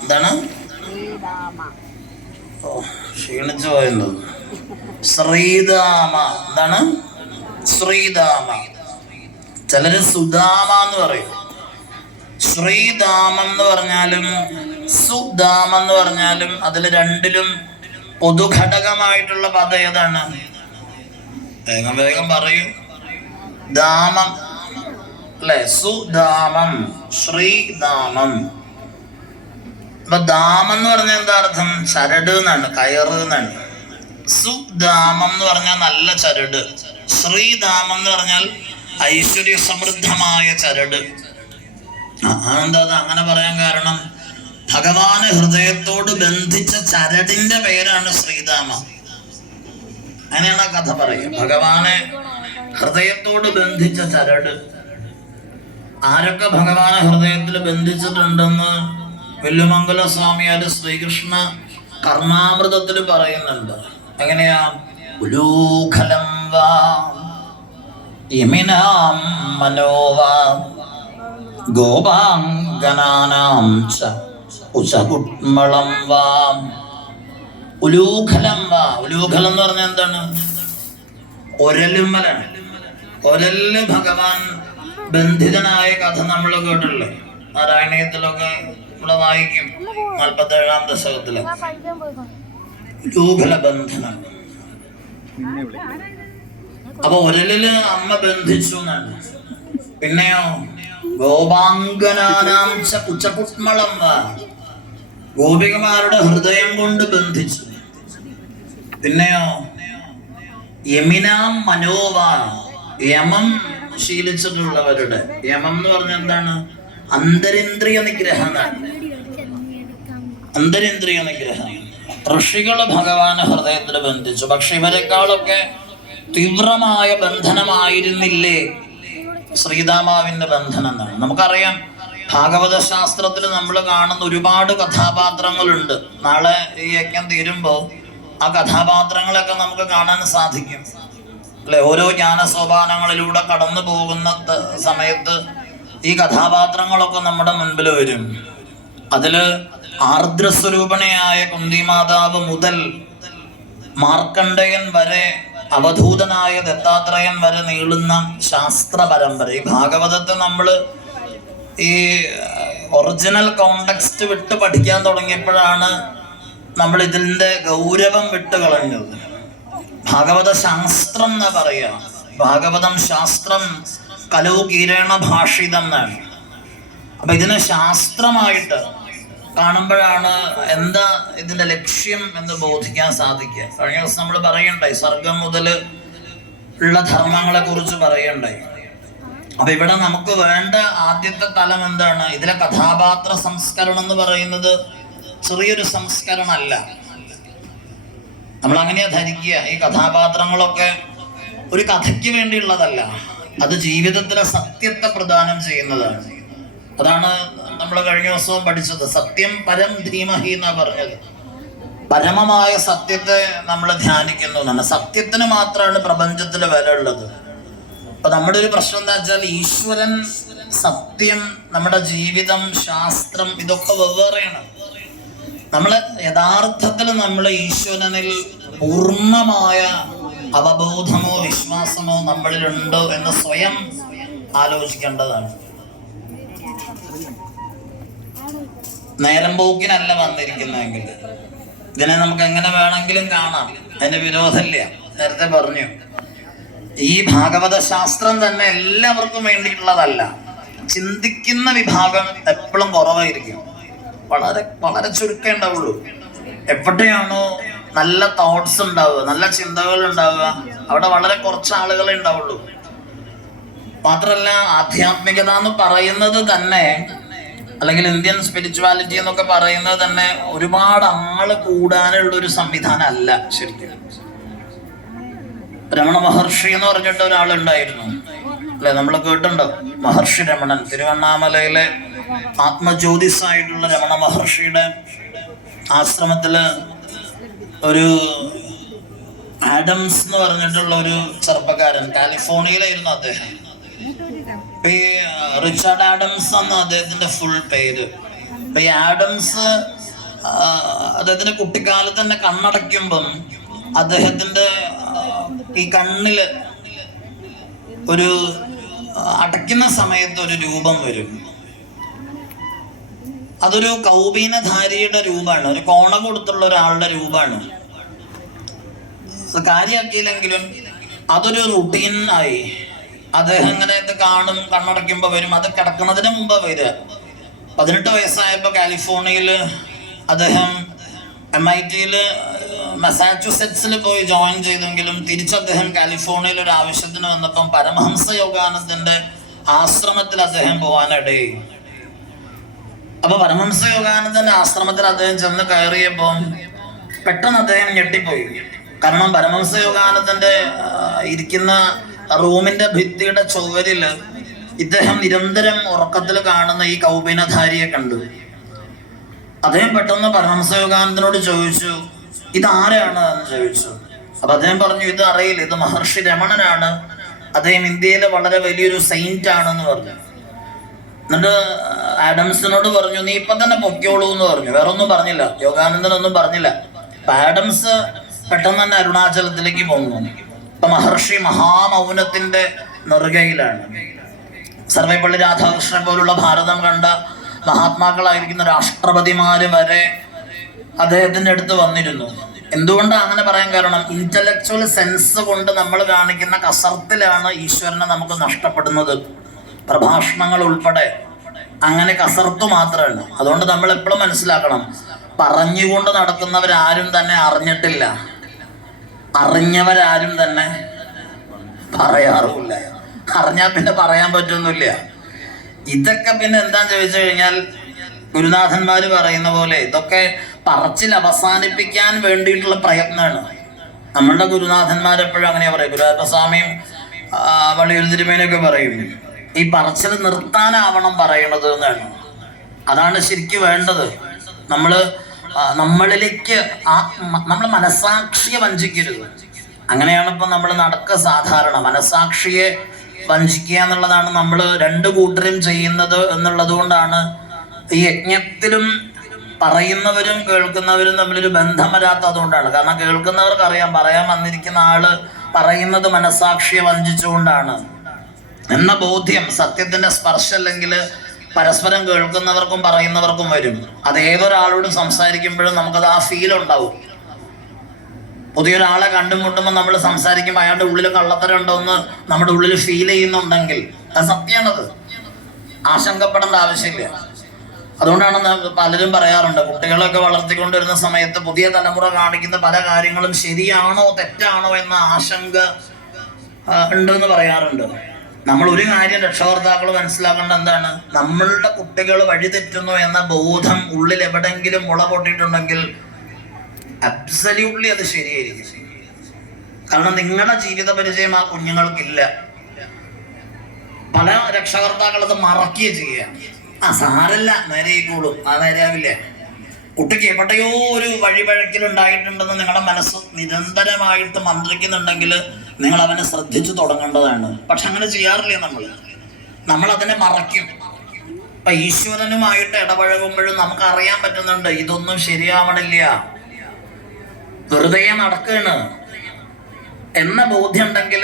എന്താണ്? ഓ, ക്ഷീണിച്ചു പോയെന്തോ. ശ്രീധാമ. എന്താണ്? ശ്രീധാമ. ചിലര് സുധാമ എന്ന് പറയും. ശ്രീധാമം എന്ന് പറഞ്ഞാലും സുധാമം എന്ന് പറഞ്ഞാലും അതിൽ രണ്ടിലും പൊതുഘടകമായിട്ടുള്ള പദം ഏതാണ്? വേഗം വേഗം പറയൂ. ധാമം അല്ലെ? സുധാമം, ശ്രീധാമം. അപ്പൊ ധാമം എന്ന് പറഞ്ഞാൽ എന്താ അർത്ഥം? ചരട് എന്നാണ്, കയറ് എന്നാണ്. സുധാമം എന്ന് പറഞ്ഞാൽ നല്ല ചരട്. ശ്രീധാമം എന്ന് പറഞ്ഞാൽ ഐശ്വര്യ സമൃദ്ധമായ ചരട്. എന്താ അങ്ങനെ പറയാൻ കാരണം? ഭഗവാന് ഹൃദയത്തോട് ബന്ധിച്ച ചരടിന്റെ പേരാണ് ശ്രീധാമ. അങ്ങനെയാണ് ആ കഥ പറയുക. ഭഗവാനെ ഹൃദയത്തോട് ബന്ധിച്ച ചരട്. ആരൊക്കെ ഭഗവാനെ ഹൃദയത്തിൽ ബന്ധിച്ചിട്ടുണ്ടെന്ന് വെല്ലുമംഗല സ്വാമിയാര് ശ്രീകൃഷ്ണ കർമാമൃതത്തിൽ പറയുന്നുണ്ട്. എങ്ങനെയാ? ഉലൂഖലം വാ യമിനാം മനോവാ ഗോപാംഗനാനാം ച ഉചകുട്മളം വാ. ഉലൂഖലം വാ. ഉലൂഖലം എന്ന് പറഞ്ഞാൽ എന്താണ്? ഒരലുമ്മലാണ്. ഒരല് ഭഗവാൻ ബന്ധിതനായ കഥ നമ്മൾ കേട്ടില്ലേ? നാരായണീയത്തിലൊക്കെ ഇവിടെ വായിക്കും. 47-ാം ദശകത്തില് ഉലൂഖല ബന്ധനം. അപ്പൊ ഒരലില് അമ്മ ബന്ധിച്ചു എന്നാണ്. പിന്നെയോ ഗോപാംഗനാനാം ച ഉചകുട്മളം വാ. ഗോപികമാരുടെ ഹൃദയം കൊണ്ട് ബന്ധിച്ചു. പിന്നെയോ യമിനാം മനോവാ. യമം ശീലിച്ചിട്ടുള്ളവരുടെ. യമം എന്ന് പറഞ്ഞാൽ എന്താണ്? അന്തരിന്ദ്രിയ നിഗ്രഹം. അന്തരിന്ദ്രിയ നിഗ്രഹം. ഋഷികള് ഭഗവാന് ഹൃദയത്തിൽ ബന്ധിച്ചു. പക്ഷെ ഇവരെക്കാളൊക്കെ തീവ്രമായ ബന്ധനമായിരുന്നില്ലേ ശ്രീധാമാവിന്റെ ബന്ധനം എന്നാണ്. നമുക്കറിയാം, ഭാഗവത ശാസ്ത്രത്തിൽ നമ്മൾ കാണുന്ന ഒരുപാട് കഥാപാത്രങ്ങളുണ്ട്. നാളെ ഈ യജ്ഞം തീരുമ്പോൾ ആ കഥാപാത്രങ്ങളൊക്കെ നമുക്ക് കാണാൻ സാധിക്കും അല്ലെ? ഓരോ ജ്ഞാന സോപാനങ്ങളിലൂടെ കടന്നു പോകുന്ന സമയത്ത് ഈ കഥാപാത്രങ്ങളൊക്കെ നമ്മുടെ മുൻപിൽ വരും. അതില് ആർദ്രസ്വരൂപണയായ കുന്തിമാതാവ് മുതൽ മാർക്കണ്ഡേയൻ വരെ, അവധൂതനായ ദത്താത്രേയൻ വരെ നീളുന്ന ശാസ്ത്ര പരമ്പര. ഈ ഭാഗവതത്തെ നമ്മൾ ഈ ഒറിജിനൽ കോണ്ടെക്സ്റ്റ് വിട്ട് പഠിക്കാൻ തുടങ്ങിയപ്പോഴാണ് നമ്മൾ ഇതിന്റെ ഗൗരവം വിട്ട് കളഞ്ഞത്. ഭാഗവത ശാസ്ത്രം എന്നാ പറയാ. ഭാഗവതം ശാസ്ത്രം കലോ കീരേണ ഭാഷിതം എന്നാണ്. അപ്പൊ ഇതിനെ ശാസ്ത്രമായിട്ട് കാണുമ്പോഴാണ് എന്താ ഇതിന്റെ ലക്ഷ്യം എന്ന് ബോധിക്കാൻ സാധിക്കുക. കഴിഞ്ഞ ദിവസം നമ്മൾ പറയണ്ടായി, സ്വർഗം മുതൽ ഉള്ള ധർമ്മങ്ങളെ കുറിച്ച് പറയണ്ടായി. അപ്പൊ ഇവിടെ നമുക്ക് വേണ്ട ആദ്യത്തെ തലം എന്താണ്? ഇതിലെ കഥാപാത്ര സംസ്കരണം എന്ന് പറയുന്നത് ചെറിയൊരു സംസ്കരണമല്ല. നമ്മൾ അങ്ങനെയാ ധരിക്കുക. ഈ കഥാപാത്രങ്ങളൊക്കെ ഒരു കഥയ്ക്ക് വേണ്ടിയുള്ളതല്ല, അത് ജീവിതത്തിലെ സത്യത്തെ പ്രദാനം ചെയ്യുന്നതാണ്. അതാണ് നമ്മൾ കഴിഞ്ഞ ദിവസവും പഠിച്ചത്. സത്യം പരം ധീമഹി എന്നാ പറഞ്ഞത്. പരമമായ സത്യത്തെ നമ്മൾ ധ്യാനിക്കുന്നു എന്നാണ്. സത്യത്തിന് മാത്രമാണ് പ്രപഞ്ചത്തിൽ വില ഉള്ളത്. അപ്പൊ നമ്മുടെ ഒരു പ്രശ്നം എന്താ വെച്ചാൽ, ഈശ്വരൻ, സത്യം, നമ്മുടെ ജീവിതം, ശാസ്ത്രം ഇതൊക്കെ വെവ്വേറെയാണ്. നമ്മള് യഥാർത്ഥത്തിൽ നമ്മൾ ഈശ്വരനിൽ പൂർണ്ണമായ അവബോധമോ വിശ്വാസമോ നമ്മളിലുണ്ടോ എന്ന് സ്വയം ആലോചിക്കേണ്ടതാണ്. നേരം പോക്കിനല്ല വന്നിരിക്കുന്നതെങ്കിൽ ഇതിനെ നമുക്ക് എങ്ങനെ വേണമെങ്കിലും കാണാം, അതിന് വിരോധമില്ല. നേരത്തെ പറഞ്ഞു, ഈ ഭാഗവത ശാസ്ത്രം തന്നെ എല്ലാവർക്കും വേണ്ടിയിട്ടുള്ളതല്ല. ചിന്തിക്കുന്ന വിഭാഗം എപ്പോഴും കുറവായിരിക്കും. വളരെ വളരെ ചുരുക്കേ ഉണ്ടാവുള്ളൂ. എവിടെയാണോ നല്ല തോട്ട്സ് ഉണ്ടാവുക, നല്ല ചിന്തകൾ ഉണ്ടാവുക, അവിടെ വളരെ കുറച്ച് ആളുകളെ ഉണ്ടാവുള്ളൂ. മാത്രമല്ല, ആധ്യാത്മികത എന്ന് പറയുന്നത് തന്നെ, അല്ലെങ്കിൽ ഇന്ത്യൻ സ്പിരിച്വാലിറ്റി എന്നൊക്കെ പറയുന്നത് തന്നെ ഒരുപാട് ആള് കൂടാനുള്ള ഒരു സംവിധാനം അല്ല ശരിക്കും. രമണ മഹർഷി എന്ന് പറഞ്ഞിട്ട് ഒരാളുണ്ടായിരുന്നു അല്ലെ? നമ്മൾ കേട്ടിട്ടുണ്ടോ? മഹർഷി രമണൻ. തിരുവണ്ണാമലയിലെ ആത്മജ്യോതിസായിട്ടുള്ള രമണ മഹർഷിയുടെ ആശ്രമത്തില് ഒരു ആഡംസ് എന്ന് പറഞ്ഞിട്ടുള്ള ഒരു ചെറുപ്പക്കാരൻ, കാലിഫോർണിയയിലായിരുന്നു അദ്ദേഹം. ഈ റിച്ചാർഡ് ആഡംസ് എന്ന അദ്ദേഹത്തിന്റെ ഫുൾ പേര്. ഇപ്പൊ ഈ ആഡംസ് അദ്ദേഹത്തിന്റെ കുട്ടിക്കാലത്ത് തന്നെ കണ്ണടയ്ക്കുമ്പം അദ്ദേഹത്തിന്റെ ഈ കണ്ണില് ഒരു അടയ്ക്കുന്ന സമയത്ത് ഒരു രൂപം വരും. അതൊരു കൗപീനധാരിയുടെ രൂപമാണ്, ഒരു കോണ കൊടുത്തുള്ള ഒരാളുടെ രൂപമാണ്. അത് കാര്യമാക്കിയില്ലെങ്കിലും അതൊരു റുട്ടീൻ ആയി. അദ്ദേഹം ഇങ്ങനെ ഇത് കാണും, കണ്ണടയ്ക്കുമ്പോൾ വരും. അത് കിടക്കുന്നതിന് മുമ്പ് വരിക. 18 വയസ്സായപ്പോൾ കാലിഫോർണിയയിൽ അദ്ദേഹം MIT മസാച്യുസെറ്റ്സിൽ പോയി ജോയിൻ ചെയ്തെങ്കിലും തിരിച്ച് അദ്ദേഹം കാലിഫോർണിയയിൽ ഒരു ആവശ്യത്തിന് വന്നപ്പം പരമഹംസ യോഗാനന്ദന്റെ ആശ്രമത്തിൽ അദ്ദേഹം പോകാനിടയായി. അപ്പൊ പരമഹംസ യോഗാനന്ദന്റെ ആശ്രമത്തിൽ അദ്ദേഹം ചെന്ന് കയറിയപ്പോൾ പെട്ടെന്ന് അദ്ദേഹം ഞെട്ടിപ്പോയി. കാരണം പരമഹംസ യോഗാനന്ദന്റെ ഇരിക്കുന്ന റൂമിന്റെ ഭിത്തിയുടെ ചുവരില് ഇദ്ദേഹം നിരന്തരം ഉറക്കത്തിൽ കാണുന്ന ഈ കൗപീനധാരിയെ കണ്ടു. അദ്ദേഹം പെട്ടെന്ന് പരമഹംസ യോഗാനന്ദനോട് ചോദിച്ചു, ഇതാരാണ് എന്ന് ചോദിച്ചു. അപ്പൊ അദ്ദേഹം പറഞ്ഞു, ഇത് അറിയില്ല, ഇത് മഹർഷി രമണനാണ്, അദ്ദേഹം ഇന്ത്യയിലെ വളരെ വലിയൊരു സെയിന്റ് ആണെന്ന് പറഞ്ഞു. എന്നിട്ട് ആഡംസിനോട് പറഞ്ഞു, നീ ഇപ്പൊ തന്നെ പൊക്കോളൂ എന്ന് പറഞ്ഞു. വേറെ ഒന്നും പറഞ്ഞില്ല, യോഗാനന്ദനൊന്നും പറഞ്ഞില്ല. അപ്പൊ ആഡംസ് പെട്ടെന്ന് തന്നെ അരുണാചലത്തിലേക്ക് പോന്നു. ഇപ്പൊ മഹർഷി മഹാമൗനത്തിന്റെ നെറുകയിലാണ്. സർവേപ്പള്ളി രാധാകൃഷ്ണൻ പോലുള്ള ഭാരതം കണ്ട മഹാത്മാക്കളായിരിക്കുന്ന രാഷ്ട്രപതിമാര് വരെ അദ്ദേഹത്തിന്റെ അടുത്ത് വന്നിരുന്നു. എന്തുകൊണ്ടാണ് അങ്ങനെ പറയാൻ കാരണം, ഇന്റലക്ച്വൽ സെൻസ് കൊണ്ട് നമ്മൾ കാണിക്കുന്ന കസർത്തിലാണ് ഈശ്വരനെ നമുക്ക് നഷ്ടപ്പെടുന്നത്. പ്രഭാഷണങ്ങൾ ഉൾപ്പെടെ അങ്ങനെ കസർത്ത് മാത്രമാണ്. അതുകൊണ്ട് നമ്മൾ എപ്പോഴും മനസ്സിലാക്കണം, പറഞ്ഞുകൊണ്ട് നടക്കുന്നവരാരും തന്നെ അറിഞ്ഞിട്ടില്ല, അറിഞ്ഞവരാരും തന്നെ പറയാറുമില്ല. അറിഞ്ഞാൽ പിന്നെ പറയാൻ പറ്റൊന്നുമില്ല. ഇതൊക്കെ പിന്നെ എന്താന്ന് ചോദിച്ചു കഴിഞ്ഞാൽ, ഗുരുനാഥന്മാര് പറയുന്ന പോലെ ഇതൊക്കെ പറച്ചിൽ അവസാനിപ്പിക്കാൻ വേണ്ടിയിട്ടുള്ള പ്രയത്നമാണ്. നമ്മളുടെ ഗുരുനാഥന്മാരെപ്പോഴും അങ്ങനെയാ പറയും. ഗുരുവായൂരപ്പസ്വാമിയും വള്ളിയൂർ തിരുമേനിയൊക്കെ പറയും, ഈ പറച്ചിൽ നിർത്താനാവണം പറയണത് എന്നാണ്. അതാണ് ശരിക്കും വേണ്ടത്. നമ്മളിലേക്ക് നമ്മൾ മനസാക്ഷിയെ വഞ്ചിക്കരുത്. അങ്ങനെയാണ് ഇപ്പൊ നമ്മൾ നടക്കുക. സാധാരണ മനസാക്ഷിയെ വഞ്ചിക്കുക എന്നുള്ളതാണ് നമ്മൾ രണ്ടു കൂട്ടരും ചെയ്യുന്നത് എന്നുള്ളത് കൊണ്ടാണ് ഈ യജ്ഞത്തിലും പറയുന്നവരും കേൾക്കുന്നവരും തമ്മിലൊരു ബന്ധം വരാത്തതുകൊണ്ടാണ്. കാരണം കേൾക്കുന്നവർക്ക് അറിയാം, പറയാൻ വന്നിരിക്കുന്ന ആള് പറയുന്നത് മനസാക്ഷിയെ വഞ്ചിച്ചുകൊണ്ടാണ് എന്ന ബോധ്യം, സത്യത്തിന്റെ സ്പർശം അല്ലെങ്കിൽ പരസ്പരം കേൾക്കുന്നവർക്കും പറയുന്നവർക്കും വരും. അത് ഏതൊരാളോടും സംസാരിക്കുമ്പോഴും നമുക്കത് ആ ഫീൽ ഉണ്ടാവും. പുതിയൊരാളെ കണ്ടുമുട്ടുമ്പോൾ നമ്മൾ സംസാരിക്കുമ്പോൾ അയാളുടെ ഉള്ളിൽ കള്ളത്തരം ഉണ്ടോയെന്ന് നമ്മുടെ ഉള്ളിൽ ഫീൽ ചെയ്യുന്നുണ്ടെങ്കിൽ അത് സത്യമാണത്, ആശങ്കപ്പെടേണ്ട ആവശ്യമില്ല. അതുകൊണ്ടാണ് പലരും പറയാറുണ്ട്, കുട്ടികളൊക്കെ വളർത്തിക്കൊണ്ടിരുന്ന സമയത്ത് പുതിയ തലമുറ കാണിക്കുന്ന പല കാര്യങ്ങളും ശരിയാണോ തെറ്റാണോ എന്ന ആശങ്ക ഉണ്ടെന്ന് പറയാറുണ്ട്. നമ്മൾ ഒരു കാര്യം രക്ഷകർത്താക്കൾ മനസ്സിലാക്കേണ്ട എന്താണ്, നമ്മളുടെ കുട്ടികൾ വഴിതെറ്റുന്നു എന്ന ബോധം ഉള്ളിൽ എവിടെങ്കിലും മുള പൊട്ടിയിട്ടുണ്ടെങ്കിൽ അബ്സല്യൂട്ട്ലി അത് ശരിയായിരിക്കും. കാരണം നിങ്ങളുടെ ജീവിത പരിചയം ആ കുഞ്ഞുങ്ങൾക്കില്ല. പല രക്ഷകർത്താക്കളത് മറക്കുകയും ചെയ്യുക. സാരല്ല, നേരെയായിക്കോളും. ആ നേരെയാവില്ല. കുട്ടിക്ക് എവിടെയോ ഒരു വഴിപഴക്കലുണ്ടായിട്ടുണ്ടെന്ന് നിങ്ങളുടെ മനസ്സ് നിരന്തരമായിട്ട് മന്ത്രിക്കുന്നുണ്ടെങ്കിൽ നിങ്ങൾ അവനെ ശ്രദ്ധിച്ചു തുടങ്ങേണ്ടതാണ്. പക്ഷെ അങ്ങനെ ചെയ്യാറില്ല. നമ്മൾ അതിനെ മറയ്ക്കും. അപ്പൊ ഈശ്വരനുമായിട്ട് ഇടപഴകുമ്പോഴും നമുക്ക് അറിയാൻ പറ്റുന്നുണ്ട് ഇതൊന്നും ശരിയാവണില്ല, വെറുതെ നടക്കുകയാണ് എന്ന ബോധ്യം ഉണ്ടെങ്കിൽ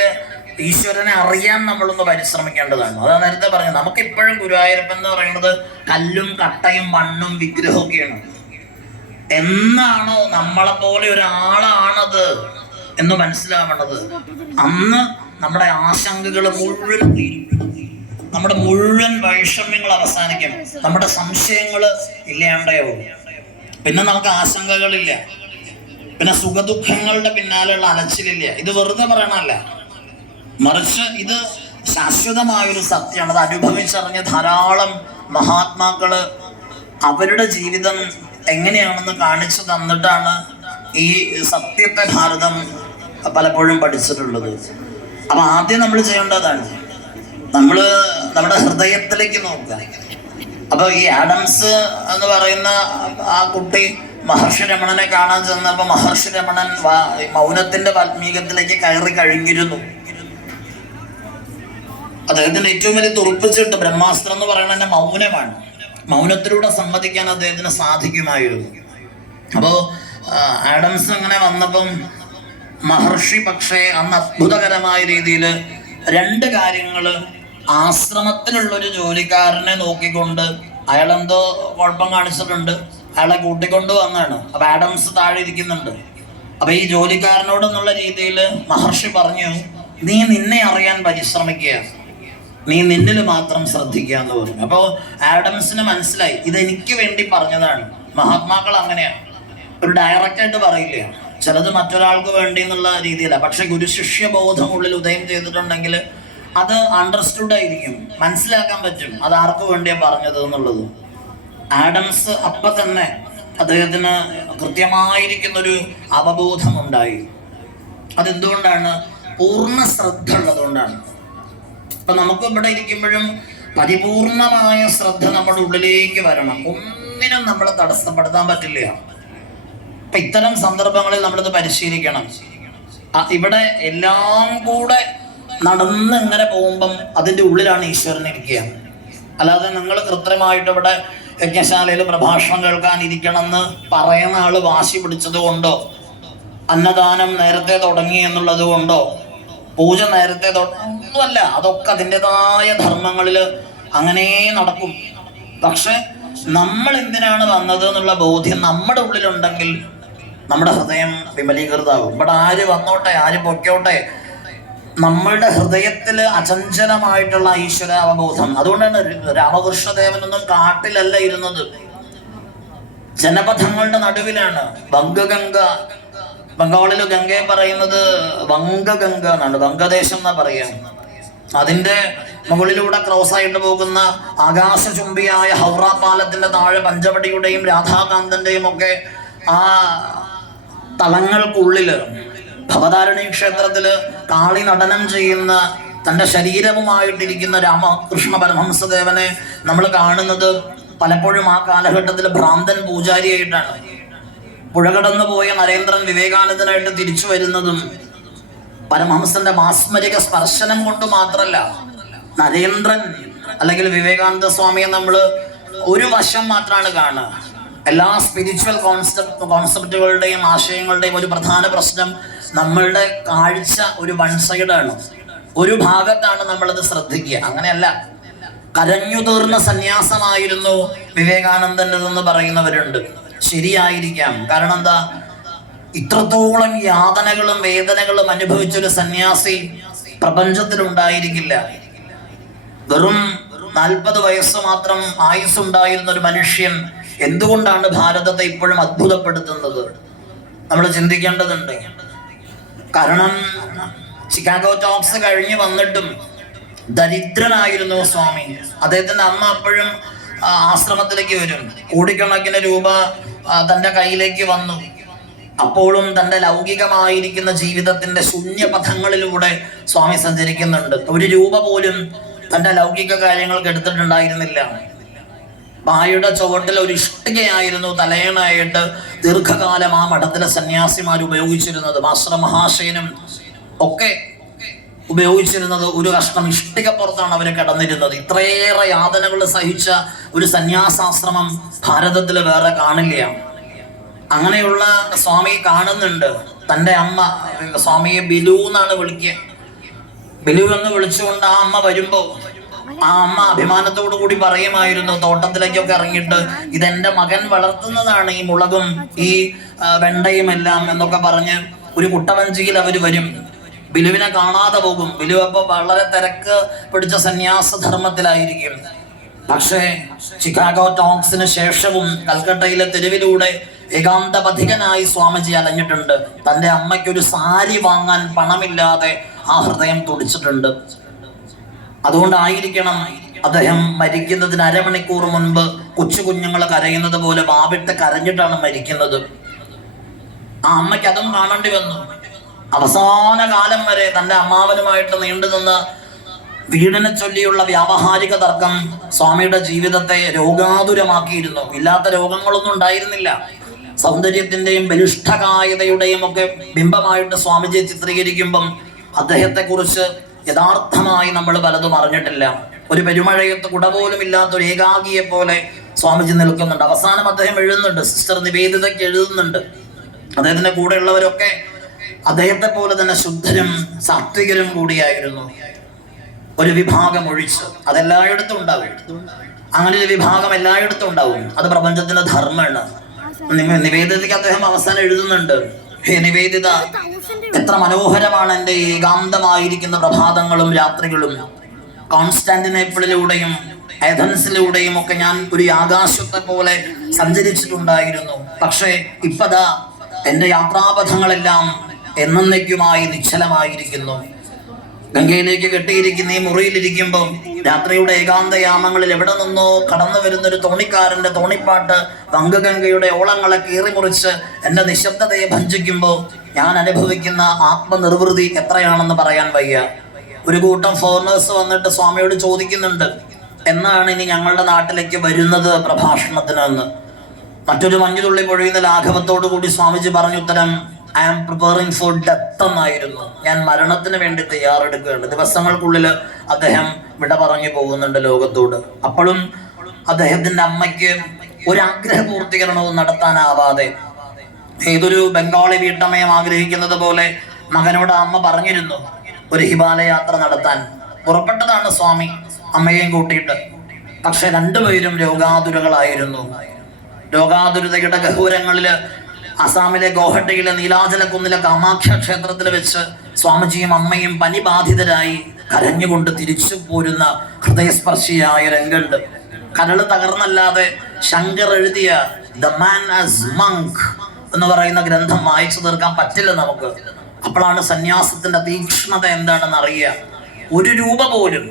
ഈശ്വരനെ അറിയാൻ നമ്മളൊന്ന് പരിശ്രമിക്കേണ്ടതാണ്. അതാ നേരത്തെ പറഞ്ഞു, നമുക്ക് ഇപ്പോഴും ഗുരുവായൂരപ്പൻ എന്ന് പറയുന്നത് കല്ലും കട്ടയും മണ്ണും വിഗ്രഹമൊക്കെയാണ്. എന്നാണോ നമ്മളെ പോലെ ഒരാളാണത് എന്ന് മനസ്സിലാവേണ്ടത്, അന്ന് നമ്മുടെ ആശങ്കകൾ മുഴുവൻ തീരും, നമ്മുടെ മുഴുവൻ വൈഷമ്യങ്ങൾ അവസാനിക്കും, നമ്മുടെ സംശയങ്ങൾ ഇല്ലാണ്ടാവും. പിന്നെ നമുക്ക് ആശങ്കകളില്ല, പിന്നെ സുഖദുഃഖങ്ങളുടെ പിന്നാലെയുള്ള അലച്ചിലില്ല. ഇത് വെറുതെ പറയണല്ല, മറിച്ച് ഇത് ശാശ്വതമായൊരു സത്യമാണ്. അത് അനുഭവിച്ചറിഞ്ഞ ധാരാളം മഹാത്മാക്കള് അവരുടെ ജീവിതം എങ്ങനെയാണെന്ന് കാണിച്ചു തന്നിട്ടാണ് ഈ സത്യത്തെ ഭാരതം പലപ്പോഴും പഠിച്ചിട്ടുള്ളത്. അപ്പൊ ആദ്യം നമ്മൾ ചെയ്യേണ്ടതാണ്, നമ്മുടെ ഹൃദയത്തിലേക്ക് നോക്കുക. അപ്പൊ ഈ ആഡംസ് എന്ന് പറയുന്ന ആ കുട്ടി മഹർഷി രമണനെ കാണാൻ ചെന്നപ്പോ മഹർഷി രമണൻ മൗനത്തിന്റെ വാൽമീകത്തിലേക്ക് കയറി കഴിഞ്ഞിരുന്നു. അദ്ദേഹത്തിന്റെ ഏറ്റവും വലിയ തുറപ്പിച്ചിട്ട് ബ്രഹ്മാസ്ത്രം എന്ന് പറയുന്നത് തന്നെ മൗനമാണ്. മൗനത്തിലൂടെ സമ്മതിക്കാൻ അദ്ദേഹത്തിന് സാധിക്കുമായിരുന്നു. അപ്പോൾ ആഡംസ് അങ്ങനെ വന്നപ്പം മഹർഷി പക്ഷേ അന്ന് അത്ഭുതകരമായ രീതിയിൽ രണ്ട് കാര്യങ്ങൾ, ആശ്രമത്തിലുള്ളൊരു ജോലിക്കാരനെ നോക്കിക്കൊണ്ട് അയാളെന്തോ കുഴപ്പം കാണിച്ചിട്ടുണ്ട്, അയാളെ കൂട്ടിക്കൊണ്ട് വന്നാണ്. അപ്പൊ ആഡംസ് താഴെ ഇരിക്കുന്നുണ്ട്. അപ്പൊ ഈ ജോലിക്കാരനോടെന്നുള്ള രീതിയിൽ മഹർഷി പറഞ്ഞു, നീ നിന്നെ അറിയാൻ പരിശ്രമിക്കുക, നീ നിന്നിൽ മാത്രം ശ്രദ്ധിക്കുക എന്ന് പറഞ്ഞു. അപ്പോൾ ആഡംസിന് മനസ്സിലായി ഇതെനിക്ക് വേണ്ടി പറഞ്ഞതാണ്. മഹാത്മാക്കൾ അങ്ങനെയാണ്, ഒരു ഡയറക്റ്റായിട്ട് പറയില്ല, ചിലത് മറ്റൊരാൾക്ക് വേണ്ടി എന്നുള്ള രീതിയിലാണ്. പക്ഷെ ഗുരുശിഷ്യ ബോധം ഉള്ളിൽ ഉദയം ചെയ്തിട്ടുണ്ടെങ്കിൽ അത് അണ്ടർസ്റ്റുഡ് ആയിരിക്കും, മനസ്സിലാക്കാൻ പറ്റും അത് ആർക്ക് വേണ്ടിയാണ് പറഞ്ഞത് എന്നുള്ളത്. ആഡംസ് അപ്പം തന്നെ അദ്ദേഹത്തിന് കൃത്യമായിരിക്കുന്നൊരു അവബോധമുണ്ടായി. അതെന്തുകൊണ്ടാണ്? പൂർണ്ണ ശ്രദ്ധ ഉള്ളതുകൊണ്ടാണ്. ഇപ്പൊ നമുക്ക് ഇവിടെ ഇരിക്കുമ്പോഴും പരിപൂർണമായ ശ്രദ്ധ നമ്മുടെ ഉള്ളിലേക്ക് വരണം. ഒന്നിനും നമ്മളെ തടസ്സപ്പെടുത്താൻ പറ്റില്ല. അപ്പൊ ഇത്തരം സന്ദർഭങ്ങളിൽ നമ്മളിത് പരിശീലിക്കണം. ഇവിടെ എല്ലാം കൂടെ നടന്ന് ഇങ്ങനെ പോകുമ്പം അതിൻ്റെ ഉള്ളിലാണ് ഈശ്വരൻ ഇരിക്കുക. അല്ലാതെ നിങ്ങൾ കൃത്രിമമായിട്ട് ഇവിടെ യജ്ഞശാലയിൽ പ്രഭാഷണം കേൾക്കാൻ ഇരിക്കണം എന്ന് പറയുന്ന ആള് വാശി പിടിച്ചത് കൊണ്ടോ, അന്നദാനം നേരത്തെ തുടങ്ങി എന്നുള്ളത് കൊണ്ടോ, പൂജ നേരത്തെ ഒന്നുമല്ല. അതൊക്കെ അതിൻ്റെതായ ധർമ്മങ്ങളിൽ അങ്ങനെ നടക്കും. പക്ഷെ നമ്മൾ എന്തിനാണ് വന്നത് എന്നുള്ള ബോധ്യം നമ്മുടെ ഉള്ളിലുണ്ടെങ്കിൽ നമ്മുടെ ഹൃദയം വിമലീകൃതമാകും. ഇവിടെ ആര് വന്നോട്ടെ, ആര് പൊയ്ക്കോട്ടെ, നമ്മളുടെ ഹൃദയത്തിൽ അചഞ്ചലമായിട്ടുള്ള ഈശ്വര അവബോധം. അതുകൊണ്ടാണ് രാമകൃഷ്ണദേവനൊന്നും കാട്ടിലല്ല ഇരുന്നത്, ജനപഥങ്ങളുടെ നടുവിലാണ്. വംഗഗംഗ, ബംഗാളിൽ ഗംഗയെ പറയുന്നത് വംഗഗംഗ എന്നാണ്, വംഗദേശം എന്നാ പറയാ. അതിന്റെ മുകളിലൂടെ ക്രോസ് ആയിട്ട് പോകുന്ന ആകാശചുംബിയായ ഹൗറ പാലത്തിന്റെ താഴെ പഞ്ചവടിയുടെയും രാധാകാന്തന്റെയും ഒക്കെ ആ തളങ്ങൾക്കുള്ളില് ഭവതാരിണി ക്ഷേത്രത്തില് കാളി നടനം ചെയ്യുന്ന തൻ്റെ ശരീരവുമായിട്ടിരിക്കുന്ന രാമകൃഷ്ണ പരമഹംസദേവനെ നമ്മൾ കാണുന്നത് പലപ്പോഴും ആ കാലഘട്ടത്തിൽ ഭ്രാന്തൻ പൂജാരിയായിട്ടാണ്. പുഴ കടന്നു പോയ നരേന്ദ്രൻ വിവേകാനന്ദനായിട്ട് തിരിച്ചു വരുന്നതും പരമഹംസന്റെ മാസ്മരിക സ്പർശനം കൊണ്ട് മാത്രമല്ല. നരേന്ദ്രൻ അല്ലെങ്കിൽ വിവേകാനന്ദ സ്വാമിയെ നമ്മൾ ഒരു വശം മാത്രമാണ് കാണുക. എല്ലാ സ്പിരിച്വൽ കോൺസെപ്റ്റുകളുടെയും ആശയങ്ങളുടെയും ഒരു പ്രധാന പ്രശ്നം നമ്മളുടെ കാഴ്ച ഒരു വൺ സൈഡാണ്, ഒരു ഭാഗത്താണ് നമ്മളത് ശ്രദ്ധിക്കുക. അങ്ങനെയല്ല, കരഞ്ഞു തീർന്ന സന്യാസമായിരുന്നു വിവേകാനന്ദൻ്റെതെന്ന് പറയുന്നവരുണ്ട്. ശരിയായിരിക്കാം. കാരണം എന്താ, ഇത്രത്തോളം യാതനകളും വേദനകളും അനുഭവിച്ചൊരു സന്യാസി പ്രപഞ്ചത്തിലുണ്ടായിരിക്കില്ല. വെറും 40 വയസ്സ് മാത്രം ആയുസ്സുണ്ടായിരുന്ന ഒരു മനുഷ്യൻ എന്തുകൊണ്ടാണ് ഭാരതത്തെ ഇപ്പോഴും അത്ഭുതപ്പെടുത്തുന്നത്? നമ്മൾ ചിന്തിക്കേണ്ടതുണ്ട്. കാരണം ചിക്കാഗോ ടോക്സ് കഴിഞ്ഞ് വന്നിട്ടും ദരിദ്രനായിരുന്നു സ്വാമി. അദ്ദേഹത്തിന്റെ അമ്മ അപ്പോഴും ആശ്രമത്തിലേക്ക് വരും, കോടിക്കണക്കിന് രൂപ തൻ്റെ കയ്യിലേക്ക് വന്നു. അപ്പോഴും തൻ്റെ ലൗകികമായിരിക്കുന്ന ജീവിതത്തിന്റെ ശൂന്യപഥങ്ങളിലൂടെ സ്വാമി സഞ്ചരിക്കുന്നുണ്ട്. 1 രൂപ പോലും തൻ്റെ ലൗകിക കാര്യങ്ങൾക്ക് എടുത്തിട്ടുണ്ടായിരുന്നില്ല. പായുടെ ചുവട്ടിൽ ഒരു ഇഷ്ടികയായിരുന്നു തലയണയായിട്ട് ദീർഘകാലം ആ മഠത്തിലെ സന്യാസിമാർ ഉപയോഗിച്ചിരുന്നത്. മാസ്റ്റർ മഹാശയനും ഒക്കെ ഉപയോഗിച്ചിരുന്നത് ഒരു കഷ്ണം ഇഷ്ടികപ്പുറത്താണ് അവർ കിടന്നിരുന്നത്. ഇത്രയേറെ യാതനകൾ സഹിച്ച ഒരു സന്യാസാശ്രമം ഭാരതത്തിൽ വേറെ കാണില്ല. അങ്ങനെയുള്ള സ്വാമി കാണുന്നുണ്ട്. തൻ്റെ അമ്മ സ്വാമിയെ ബിലു എന്നാണ് വിളിക്കുക. ബിലു എന്ന് വിളിച്ചുകൊണ്ട് ആ അമ്മ വരുമ്പോൾ ആ അമ്മ അഭിമാനത്തോടു കൂടി പറയുമായിരുന്നു, തോട്ടത്തിലേക്കൊക്കെ ഇറങ്ങിയിട്ട്, ഇതെന്റെ മകൻ വളർത്തുന്നതാണ്, ഈ മുളകും ഈ വെണ്ടയും എല്ലാം എന്നൊക്കെ പറഞ്ഞ് ഒരു കുട്ടവഞ്ചിയിൽ അവർ വരും. ബിലുവിനെ കാണാതെ പോകും. ബിലു അപ്പോൾ വളരെ തിരക്ക് പിടിച്ച സന്യാസധർമ്മത്തിലായിരിക്കും. പക്ഷേ ചിക്കാഗോ ടോക്സിന് ശേഷവും കൽക്കട്ടയിലെ തെരുവിലൂടെ ഏകാന്തപഥികനായി സ്വാമിജി അലഞ്ഞിട്ടുണ്ട്. തൻ്റെ അമ്മയ്ക്കൊരു സാരി വാങ്ങാൻ പണമില്ലാതെ ആ ഹൃദയം തുടിച്ചിട്ടുണ്ട്. അതുകൊണ്ടായിരിക്കണം അദ്ദേഹം മരിക്കുന്നതിന് അരമണിക്കൂർ മുൻപ് കൊച്ചു കുഞ്ഞുങ്ങൾ കരയുന്നത് പോലെ വാവിട്ട് കരഞ്ഞിട്ടാണ് മരിക്കുന്നത്. ആ അമ്മയ്ക്ക് അതും കാണേണ്ടി വന്നു. അവസാന കാലം വരെ തൻ്റെ അമ്മാവനുമായിട്ട് നീണ്ടുനിന്ന വീടിനെ ചൊല്ലിയുള്ള വ്യാവഹാരിക തർക്കം സ്വാമിയുടെ ജീവിതത്തെ രോഗാതുരമാക്കിയിരുന്നു. ഇല്ലാത്ത രോഗങ്ങളൊന്നും ഉണ്ടായിരുന്നില്ല. സൗന്ദര്യത്തിന്റെയും ബലിഷ്ഠകായതയുടെയും ഒക്കെ ബിംബമായിട്ട് സ്വാമിജിയെ ചിത്രീകരിക്കുമ്പം അദ്ദേഹത്തെക്കുറിച്ച് യഥാർത്ഥമായി നമ്മൾ പലതും അറിഞ്ഞിട്ടില്ല. ഒരു പെരുമഴയത്ത് കുട പോലും ഇല്ലാത്ത ഒരു ഏകാഗിയെ പോലെ സ്വാമിജി നിൽക്കുന്നുണ്ട്. അവസാനം അദ്ദേഹം എഴുതുന്നുണ്ട്, സിസ്റ്റർ നിവേദിതയ്ക്ക് എഴുതുന്നുണ്ട്. അദ്ദേഹത്തിന്റെ കൂടെയുള്ളവരൊക്കെ അദ്ദേഹത്തെ പോലെ തന്നെ ശുദ്ധരും സാത്വികരും കൂടിയായിരുന്നു. ഒരു വിഭാഗം ഒഴിച്ച് അതെല്ലായിടത്തും ഉണ്ടാവും. അങ്ങനെ ഒരു വിഭാഗം എല്ലായിടത്തും ഉണ്ടാവും. അത് പ്രപഞ്ചത്തിന്റെ ധർമ്മമാണ്. നിവേദിതയ്ക്ക് അദ്ദേഹം അവസാനം എഴുതുന്നുണ്ട്, ഹേ നിവേദിത, എത്ര മനോഹരമാണ് എൻ്റെ ഏകാന്തമായിരിക്കുന്ന പ്രഭാതങ്ങളും രാത്രികളും. കോൺസ്റ്റാന്റിനോപ്പിളിലൂടെയും ഏഥൻസിലൂടെയും ഒക്കെ ഞാൻ ഒരു ആകാശത്തെ പോലെ സഞ്ചരിച്ചിട്ടുണ്ടായിരുന്നു. പക്ഷേ ഇപ്പതാ എൻ്റെ യാത്രാപഥങ്ങളെല്ലാം എന്നേക്കുമായി നിശ്ചലമായിരിക്കുന്നു. ഗംഗയിലേക്ക് കെട്ടിയിരിക്കുന്ന ഈ മുറിയിലിരിക്കുമ്പോൾ രാത്രിയുടെ ഏകാന്തയാമങ്ങളിൽ എവിടെ നിന്നോ കടന്നു വരുന്നൊരു തോണിക്കാരന്റെ തോണിപ്പാട്ട് വങ്കഗംഗയുടെ ഓളങ്ങളെ കീറിമുറിച്ച് എൻ്റെ നിശബ്ദതയെ ഭഞ്ജിക്കുമ്പോൾ ഞാൻ അനുഭവിക്കുന്ന ആത്മനിർവൃതി എത്രയാണെന്ന് പറയാൻ വയ്യ. ഒരു കൂട്ടം ഫോറിനേഴ്സ് വന്നിട്ട് സ്വാമിയോട് ചോദിക്കുന്നുണ്ട്, എന്നാണ് ഇനി ഞങ്ങളുടെ നാട്ടിലേക്ക് വരുന്നത് പ്രഭാഷണത്തിന് എന്ന്. മറ്റൊരു മഞ്ഞുതുള്ളി പൊഴിയുന്ന ലാഘവത്തോടു കൂടി സ്വാമിജി പറഞ്ഞ ഉത്തരം, I am preparing for death എന്നായിരുന്നു. ഞാൻ മരണത്തിന് വേണ്ടി തയ്യാറെടുക്കുകയാണ്. ദിവസങ്ങൾക്കുള്ളിൽ അദ്ദേഹം വിട പറഞ്ഞു പോകുന്നുണ്ട് ലോകത്തോട്. അപ്പോഴും അദ്ദേഹത്തിന്റെ അമ്മയ്ക്ക് ഒരാഗ്രഹ പൂർത്തീകരണവും നടത്താനാവാതെ, ഏതൊരു ബംഗാളി വീട്ടമ്മയും ആഗ്രഹിക്കുന്നത് പോലെ മകനോട് അമ്മ പറഞ്ഞിരുന്നു ഒരു ഹിമാലയ യാത്ര നടത്താൻ. പുറപ്പെട്ടതാണ് സ്വാമി അമ്മയെയും കൂട്ടിയിട്ട്. പക്ഷെ രണ്ടുപേരും രോഗാതുരകളായിരുന്നു. രോഗാതുരതയുടെ ഗഹൂരങ്ങളില് അസാമിലെ ഗോഹട്ടിയിലെ നീലാചല കുന്നിലെ കാമാക്ഷ ക്ഷേത്രത്തിൽ വെച്ച് സ്വാമിജിയും അമ്മയും പനിബാധിതരായി കരഞ്ഞുകൊണ്ട് തിരിച്ചു പോരുന്ന ഹൃദയസ്പർശിയായ രംഗുണ്ട്. കരള് തകർന്നല്ലാതെ ശങ്കർ എഴുതിയ ദ മാൻ ആസ് മങ്ക് എന്ന് പറയുന്ന ഗ്രന്ഥം വായിച്ചു തീർക്കാൻ പറ്റില്ല നമുക്ക്. അപ്പോഴാണ് സന്യാസത്തിന്റെ തീക്ഷ്ണത എന്താണെന്ന് അറിയുക. ഒരു രൂപ പോലും.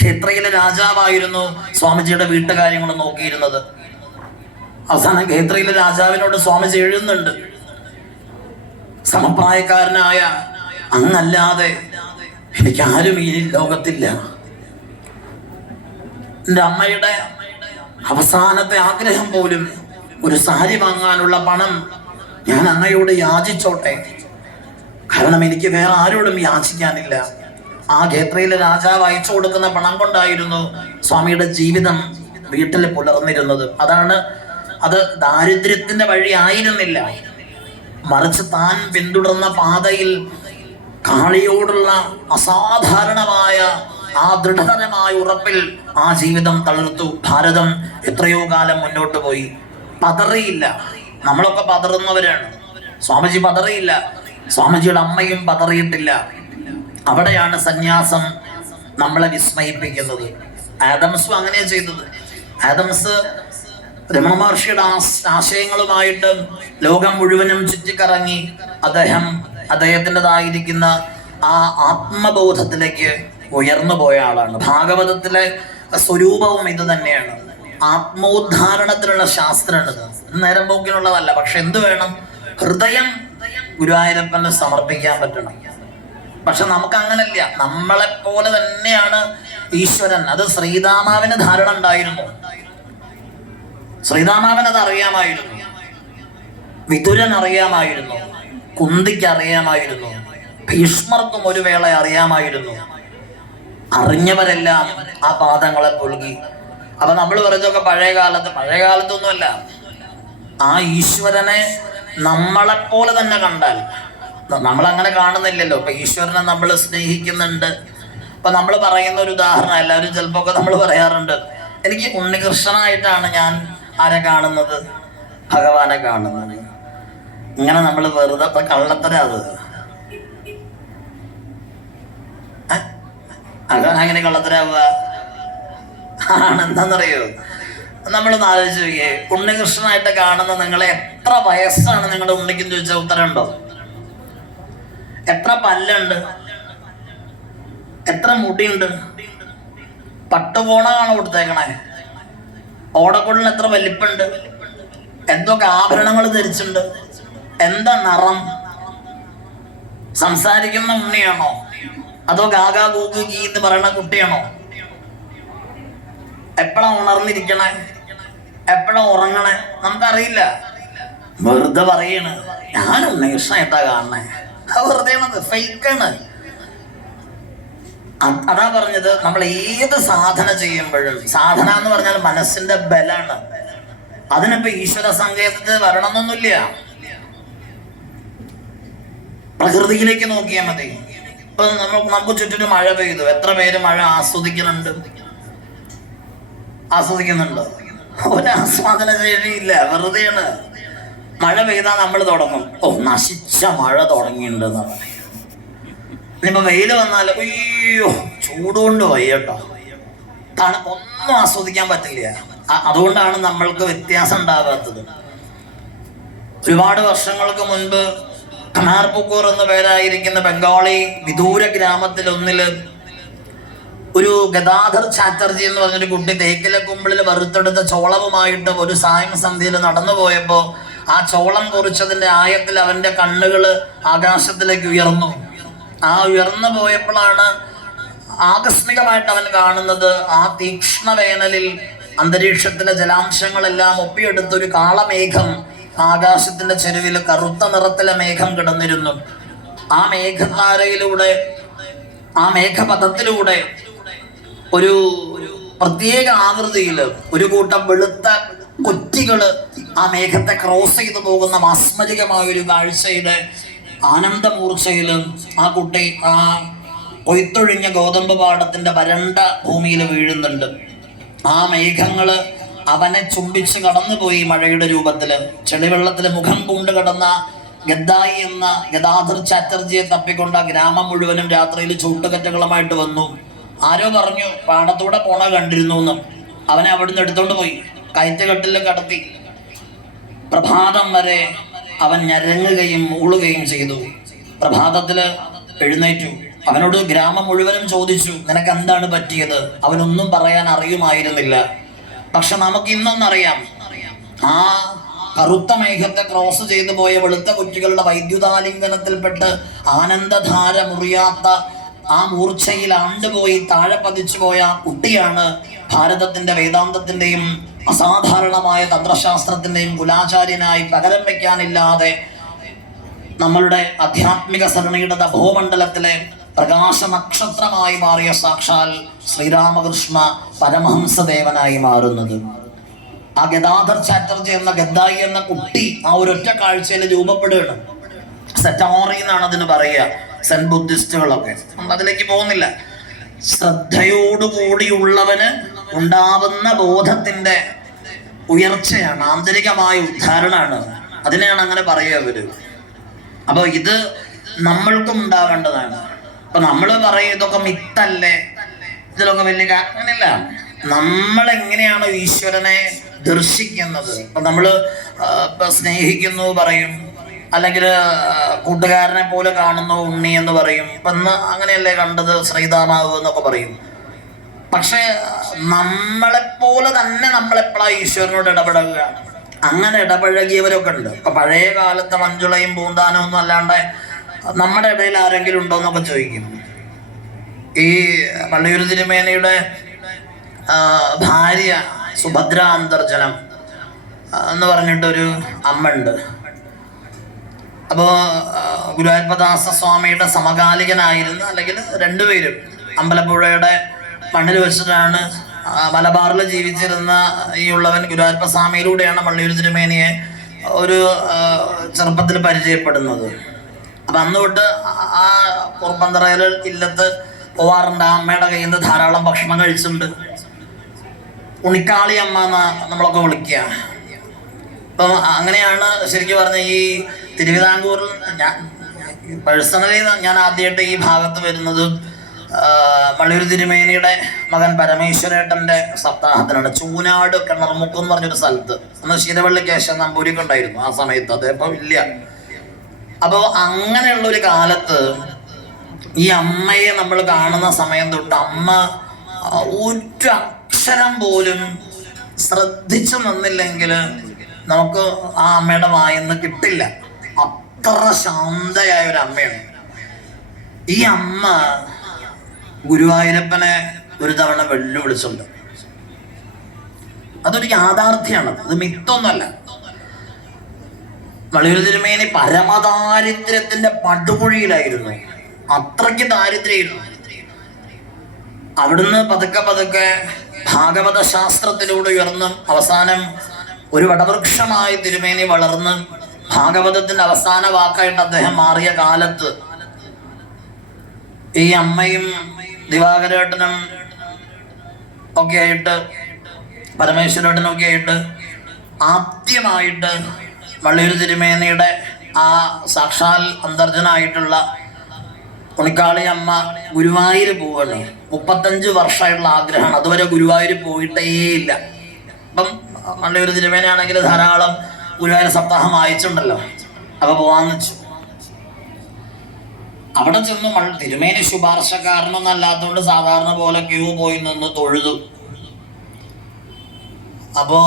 ഖേത്രയിലെ രാജാവായിരുന്നു സ്വാമിജിയുടെ വീട്ടുകാര്യങ്ങൾ നോക്കിയിരുന്നത്. അവസാനം ഖേത്രയിലെ രാജാവിനോട് സ്വാമിജി എഴുതുന്നുണ്ട്, സമപ്രായക്കാരനായ അങ്ങല്ലാതെ എനിക്കാരും ഈ ലോകത്തില്ല. എൻ്റെ അമ്മയുടെ അവസാനത്തെ ആഗ്രഹം പോലും ഒരു സാരി വാങ്ങാനുള്ള പണം ഞാൻ അങ്ങയോട് യാചിച്ചോട്ടെ, കാരണം എനിക്ക് വേറെ ആരോടും യാചിക്കാനില്ല. ആ ഖേത്രയിലെ രാജാവ് അയച്ചു കൊടുക്കുന്ന പണം കൊണ്ടായിരുന്നു സ്വാമിയുടെ ജീവിതം വീട്ടിൽ പുലർന്നിരുന്നത്. അത് ദാരിദ്ര്യത്തിന്റെ വഴി ആയിരുന്നില്ല, മറിച്ച് താൻ പിന്തുടർന്ന പാതയിൽ കാളിയോടുള്ള അസാധാരണമായ ആ ദൃഢതരമായ ഉറപ്പിൽ ആ ജീവിതം തളർത്തു. ഭാരതം എത്രയോ കാലം മുന്നോട്ട് പോയി. പതറിയില്ല. നമ്മളൊക്കെ പതറുന്നവരാണ്. സ്വാമിജി പതറിയില്ല. സ്വാമിജിയുടെ അമ്മയും പതറിയിട്ടില്ല. അവിടെയാണ് സന്യാസം നമ്മളെ വിസ്മയിപ്പിക്കുന്നത്. ആദംസും അങ്ങനെയാ ചെയ്തത്. ആദംസ് രമണ മഹർഷിയുടെ ആശയങ്ങളുമായിട്ട് ലോകം മുഴുവനും ചുറ്റിക്കറങ്ങി അദ്ദേഹത്തിൻ്റെതായിരിക്കുന്ന ആ ആത്മബോധത്തിലേക്ക് ഉയർന്നു പോയ ആളാണ്. ഭാഗവതത്തിലെ സ്വരൂപവും ഇത് തന്നെയാണ്. ആത്മോദ്ധാരണത്തിനുള്ള ശാസ്ത്രമാണിത്. നേരം പോക്കിനുള്ളതല്ല. പക്ഷെ എന്ത് വേണം? ഹൃദയം ഗുരുവായൂരപ്പന് സമർപ്പിക്കാൻ പറ്റണം. പക്ഷെ നമുക്ക് അങ്ങനല്ല. നമ്മളെപ്പോലെ തന്നെയാണ് ഈശ്വരൻ. അത് ശ്രീരാമാവിന് ധാരണ ഉണ്ടായിരുന്നു. ശ്രീരാമാവൻ അത് അറിയാമായിരുന്നു. വിതുരൻ അറിയാമായിരുന്നു. കുന്തിക്ക് അറിയാമായിരുന്നു. ഭീഷ്മർക്കും ഒരു വേള അറിയാമായിരുന്നു. അറിഞ്ഞവരെല്ലാം ആ പാദങ്ങളെ പുൽകി. അപ്പൊ നമ്മൾ പറഞ്ഞൊക്കെ പഴയ കാലത്തൊന്നുമല്ല. ആ ഈശ്വരനെ നമ്മളെപ്പോലെ തന്നെ കണ്ടാൽ, നമ്മളങ്ങനെ കാണുന്നില്ലല്ലോ. ഇപ്പൊ ഈശ്വരനെ നമ്മൾ സ്നേഹിക്കുന്നുണ്ട്. ഇപ്പൊ നമ്മൾ പറയുന്ന ഒരു ഉദാഹരണം, എല്ലാവരും ചിലപ്പോ ഒക്കെ നമ്മൾ പറയാറുണ്ട്, എനിക്ക് ഉണ്ണികൃഷ്ണനായിട്ടാണ് ഞാൻ ആരെ കാണുന്നത്? ഭഗവാനെ കാണുന്നത്. ഇങ്ങനെ നമ്മൾ വെറുതെ കള്ളത്തരാ അത് അങ്ങനെ കള്ളത്തരാവുക ആണെന്താന്നറിയോ? നമ്മളൊന്ന് ആലോചിച്ച് നോക്കിയേ. ഉണ്ണികൃഷ്ണനായിട്ട് കാണുന്ന നിങ്ങളെ എത്ര വയസ്സാണ് നിങ്ങളുടെ ഉണ്ണിക്കെന്ന് ചോദിച്ചാൽ ഉത്തരമുണ്ടോ? എത്ര പല്ലുണ്ട്? എത്ര മുടിയുണ്ട്? പട്ടുകോണാണ് കൊടുത്തേക്കണേ. ഓടക്കുള്ളിന് എത്ര വലിപ്പുണ്ട്? എന്തൊക്കെ ആഭരണങ്ങൾ ധരിച്ചിട്ടുണ്ട്? എന്താ നിറം? സംസാരിക്കുന്ന ഉണ്ണിയാണോ അതോ ഗാഗാ ഗൂഗു ഗീ എന്ന് പറയുന്ന കുട്ടിയാണോ? എപ്പോഴാ ഉണർന്നിരിക്കണേ, എപ്പോഴാ ഉറങ്ങണേ നമുക്കറിയില്ല. വെറുതെ പറയണ് ഞാൻ ഉണ്ണികൃഷ്ണനായിട്ടാ കാണണേ. അത് വെറുതെ ഫേക്കാണ്. അതാ പറഞ്ഞത്, നമ്മൾ ഏത് സാധന ചെയ്യുമ്പോഴും, സാധന എന്ന് പറഞ്ഞാൽ മനസ്സിന്റെ ബലാണ്. അതിനിപ്പോ ഈശ്വര സങ്കേതത്തിൽ വരണമെന്നൊന്നുമില്ല. പ്രകൃതിയിലേക്ക് നോക്കിയാൽ മതി. ഇപ്പൊ നമുക്ക് ചുറ്റിനും മഴ പെയ്തു, എത്ര പേര് മഴ ആസ്വദിക്കുന്നുണ്ടോ? ഒരാസ്വാദന ശേഷിയില്ല, വെറുതെയാണ്. മഴ പെയ്താൽ നമ്മൾ തുടങ്ങും, ഓ നശിച്ച മഴ തുടങ്ങിയിട്ടുണ്ടെന്നാണ്. ഇനിയിപ്പോ വെയില് വന്നാൽ അയ്യോ ചൂടുകൊണ്ട് വയ്യട്ടോ, ഒന്നും ആസ്വദിക്കാൻ പറ്റില്ല. അതുകൊണ്ടാണ് നമ്മൾക്ക് വ്യത്യാസം ഉണ്ടാകാത്തത്. ഒരുപാട് വർഷങ്ങൾക്ക് മുൻപ് കനാർപുക്കൂർ എന്ന പേരായിരിക്കുന്ന ബംഗാളി വിദൂര ഗ്രാമത്തിലൊന്നില് ഒരു ഗദാധർ ചാറ്റർജി എന്ന് പറഞ്ഞൊരു കുട്ടി തേക്കിലക്കുമ്പിളിൽ വറുത്തെടുത്ത ചോളവുമായിട്ട് ഒരു സായം സന്ധ്യയിൽ നടന്നു പോയപ്പോ ആ ചോളം കുറിച്ചതിന്റെ ആയത്തിൽ അവന്റെ കണ്ണുകള് ആകാശത്തിലേക്ക് ഉയർന്നു. ആ ഉയർന്നു പോയപ്പോഴാണ് ആകസ്മികമായിട്ട് അവൻ കാണുന്നത്, ആ തീക്ഷ്ണ വേനലിൽ അന്തരീക്ഷത്തിലെ ജലാംശങ്ങളെല്ലാം ഒപ്പിയെടുത്തൊരു കാളമേഘം ആകാശത്തിന്റെ ചെരുവിൽ കറുത്ത നിറത്തിലെ മേഘം കിടന്നിരുന്നു. ആ മേഘധാരയിലൂടെ, ആ മേഘപഥത്തിലൂടെ ഒരു പ്രത്യേക ആകൃതിയില് ഒരു കൂട്ടം വെളുത്ത കൊറ്റികള് ആ മേഘത്തെ ക്രോസ് ചെയ്തു പോകുന്ന മാസ്മരികമായ ഒരു കാഴ്ചയുടെ ആനന്ദമൂർച്ചയില് ആ കുട്ടി ആ കൊയ്ത്തൊഴിഞ്ഞ ഗോതമ്പ് പാടത്തിന്റെ വരണ്ട ഭൂമിയിൽ വീഴുന്നുണ്ട്. ആ മേഘങ്ങള് അവനെ ചുംബിച്ച് കടന്നുപോയി. മഴയുടെ രൂപത്തില് ചെളിവെള്ളത്തില് മുഖം പൂണ്ട് കിടന്ന ഗദ്ദായി എന്ന ഗദാധർ ചാറ്റർജിയെ തപ്പിക്കൊണ്ട് ആ ഗ്രാമം മുഴുവനും രാത്രിയിൽ ചൂട്ടുകറ്റകളുമായിട്ട് വന്നു. ആരോ പറഞ്ഞു പാടത്തൂടെ പോണ കണ്ടിരുന്നു എന്ന്. അവനെ അവിടുന്ന് എടുത്തോണ്ട് പോയി കയറ്റുകെട്ടിൽ കടത്തി. പ്രഭാതം വരെ അവൻ ഞരങ്ങുകയും മൂളുകയും ചെയ്തു. പ്രഭാതത്തില് എഴുന്നേറ്റു. അവനോട് ഗ്രാമം മുഴുവനും ചോദിച്ചു, നിനക്ക് എന്താണ് പറ്റിയത്? അവനൊന്നും പറയാൻ അറിയുമായിരുന്നില്ല. പക്ഷെ നമുക്ക് ഇന്നൊന്നറിയാം, ആ കറുത്ത മേഘത്തെ ക്രോസ് ചെയ്തു പോയ വെളുത്ത കുറ്റികളുടെ വൈദ്യുതാലിംഗനത്തിൽപ്പെട്ട് ആനന്ദധാര മുറിയാത്ത ആ മൂർച്ചയിൽ ആണ്ടുപോയി താഴെ പതിച്ചു പോയ കുട്ടിയാണ് ഭാരതത്തിന്റെ വേദാന്തത്തിന്റെയും അസാധാരണമായ തന്ത്രശാസ്ത്രത്തിന്റെയും കുലാചാര്യനായി പകരം വയ്ക്കാനില്ലാതെ നമ്മളുടെ ആധ്യാത്മിക സരണിയുടെ തപോമണ്ഡലത്തിലെ പ്രകാശ നക്ഷത്രമായി മാറിയ സാക്ഷാൽ ശ്രീരാമകൃഷ്ണ പരമഹംസദേവനായി മാറുന്നത്. ആ ഗദാധർ ചാറ്റർജി എന്ന ഗദ്ദായി എന്ന കുട്ടി ആ ഒരൊറ്റ കാഴ്ചയിൽ രൂപപ്പെടുകയാണ്. സെറ്റാറി എന്നാണ് അതിന് പറയുക, സെൻ ബുദ്ധിസ്റ്റുകളൊക്കെ. നമ്മൾ അതിലേക്ക് പോകുന്നില്ല. ശ്രദ്ധയോടുകൂടിയുള്ളവന് ഉണ്ടാവുന്ന ബോധത്തിന്റെ ഉയർച്ചയാണ്, ആന്തരികമായ ഉദ്ധാരണമാണ്. അതിനെയാണ് അങ്ങനെ പറയുക അവര്. അപ്പൊ ഇത് നമ്മൾക്കും ഉണ്ടാവേണ്ടതാണ്. അപ്പൊ നമ്മൾ പറയും ഇതൊക്കെ മിത്തല്ലേ, ഇതിലൊക്കെ വലിയ അങ്ങനെയല്ല. നമ്മൾ എങ്ങനെയാണ് ഈശ്വരനെ ദർശിക്കുന്നത്? ഇപ്പൊ നമ്മള് സ്നേഹിക്കുന്നു പറയും, അല്ലെങ്കിൽ കൂട്ടുകാരനെ പോലെ കാണുന്നു ഉണ്ണി എന്ന് പറയും. ഇപ്പൊ ഇന്ന് അങ്ങനെയല്ലേ കണ്ടത്, ശ്രീതാമാവ് എന്നൊക്കെ പറയും. പക്ഷെ നമ്മളെപ്പോലെ തന്നെ നമ്മളെപ്പോഴാ ഈശ്വരനോട് ഇടപെടുക? അങ്ങനെ ഇടപഴകിയവരൊക്കെ ഉണ്ട്. ഇപ്പൊ പഴയ കാലത്തെ മഞ്ജുളയും പൂന്താനും ഒന്നും അല്ലാണ്ട് നമ്മുടെ ഇടയിൽ ആരെങ്കിലും ഉണ്ടോ എന്നൊക്കെ ചോദിക്കും. ഈ പള്ളിയൂർ തിരുമേനയുടെ ഭാര്യ സുഭദ്ര അന്തർജനം എന്ന് പറഞ്ഞിട്ടൊരു അമ്മ ഉണ്ട്. അപ്പോ ഗുരുവായൂരപ്പദാസ സ്വാമിയുടെ സമകാലികനായിരുന്ന, അല്ലെങ്കിൽ രണ്ടുപേരും അമ്പലപ്പുഴയുടെ മണ്ണിൽ വെച്ചിട്ടാണ് മലബാറിൽ ജീവിച്ചിരുന്ന ഈ ഉള്ളവൻ ഗുരുവായൂരപ്പ സ്വാമിയിലൂടെയാണ് പള്ളിയൂർ തിരുമേനിയെ ഒരു ചെറുപ്പത്തിൽ പരിചയപ്പെടുന്നത്. അപ്പൊ അന്ന് തൊട്ട് ആ കുറുപ്പന്തറയിൽ ഇല്ലത്ത് പോവാറുണ്ട്. ആ അമ്മയുടെ കയ്യിൽ നിന്ന് ധാരാളം ഭക്ഷണം കഴിച്ചിട്ടുണ്ട്. ഉണിക്കാളി അമ്മ എന്നാ നമ്മളൊക്കെ വിളിക്കുക. അപ്പം അങ്ങനെയാണ് ശരിക്കും പറഞ്ഞ ഈ തിരുവിതാംകൂറിൽ പേഴ്സണലി ഞാൻ ആദ്യമായിട്ട് ഈ ഭാഗത്ത് വരുന്നത് പള്ളിയൂർ തിരുമേനിയുടെ മകൻ പരമേശ്വരേട്ടന്റെ സപ്താഹത്തിനാണ്. ചൂനാട് കിണർമുക്ക് എന്ന് പറഞ്ഞൊരു സ്ഥലത്ത്. അന്ന് ശീരവള്ളി കേശവൻ നമ്പൂരിക്ക് ഉണ്ടായിരുന്നു ആ സമയത്ത്, അതേപ്പം ഇല്ല. അപ്പോൾ അങ്ങനെയുള്ള ഒരു കാലത്ത് ഈ അമ്മയെ നമ്മൾ കാണുന്ന സമയം തൊട്ട് അമ്മ ഒരു അക്ഷരം പോലും ശ്രദ്ധിച്ചു നിന്നില്ലെങ്കിൽ നമുക്ക് ആ അമ്മയുടെ വായിന്ന് കിട്ടില്ല. അത്ര ശാന്തയായ ഒരു അമ്മയാണ് ഈ അമ്മ. ഗുരുവായൂരപ്പനെ ഒരു തവണ വെല്ലുവിളിച്ചുണ്ട്. അതൊരു യാഥാർത്ഥ്യമാണ്, അത് മിത്തൊന്നുമല്ല. പള്ളിയൂർ തിരുമേനി പരമദാരിദ്ര്യത്തിന്റെ പടുകുഴിയിലായിരുന്നു. അത്രയ്ക്ക് ദാരിദ്ര്യമായിരുന്നു. അവിടുന്ന് പതുക്കെ പതുക്കെ ഭാഗവത ശാസ്ത്രത്തിലൂടെ ഉയർന്ന് അവസാനം ഒരു വടവൃക്ഷമായി തിരുമേനി വളർന്ന് ഭാഗവതത്തിന്റെ അവസാന വാക്കായിട്ട് അദ്ദേഹം മാറിയ കാലത്ത് ഈ അമ്മയും ദിവാകരേട്ടനും ഒക്കെ ആയിട്ട് പരമേശ്വരേട്ടനും ഒക്കെ ആയിട്ട് ആദ്യമായിട്ട് വള്ളിയൂർ തിരുമേനിയുടെ ആ സാക്ഷാൽ അന്തർജനായിട്ടുള്ള ഉണിക്കാളി അമ്മ ഗുരുവായൂർ പോവുകയാണ്. 35 വർഷമായിട്ടുള്ള ആഗ്രഹമാണ്. അതുവരെ ഗുരുവായൂർ പോയിട്ടേ ഇല്ല. അപ്പം വള്ളിയൂർ തിരുമേനിയാണെങ്കിൽ ധാരാളം ഗുരുവായൂർ സപ്താഹം വായിച്ചിട്ടുണ്ടല്ലോ. അപ്പൊ പോവാന്ന് വെച്ചു. അവിടെ ചെന്ന് തിരുമേനി ശുപാർശക്കാരനൊന്നും അല്ലാത്തതുകൊണ്ട് സാധാരണ പോലെ ക്യൂ പോയി നിന്ന് തൊഴുതു. അപ്പോ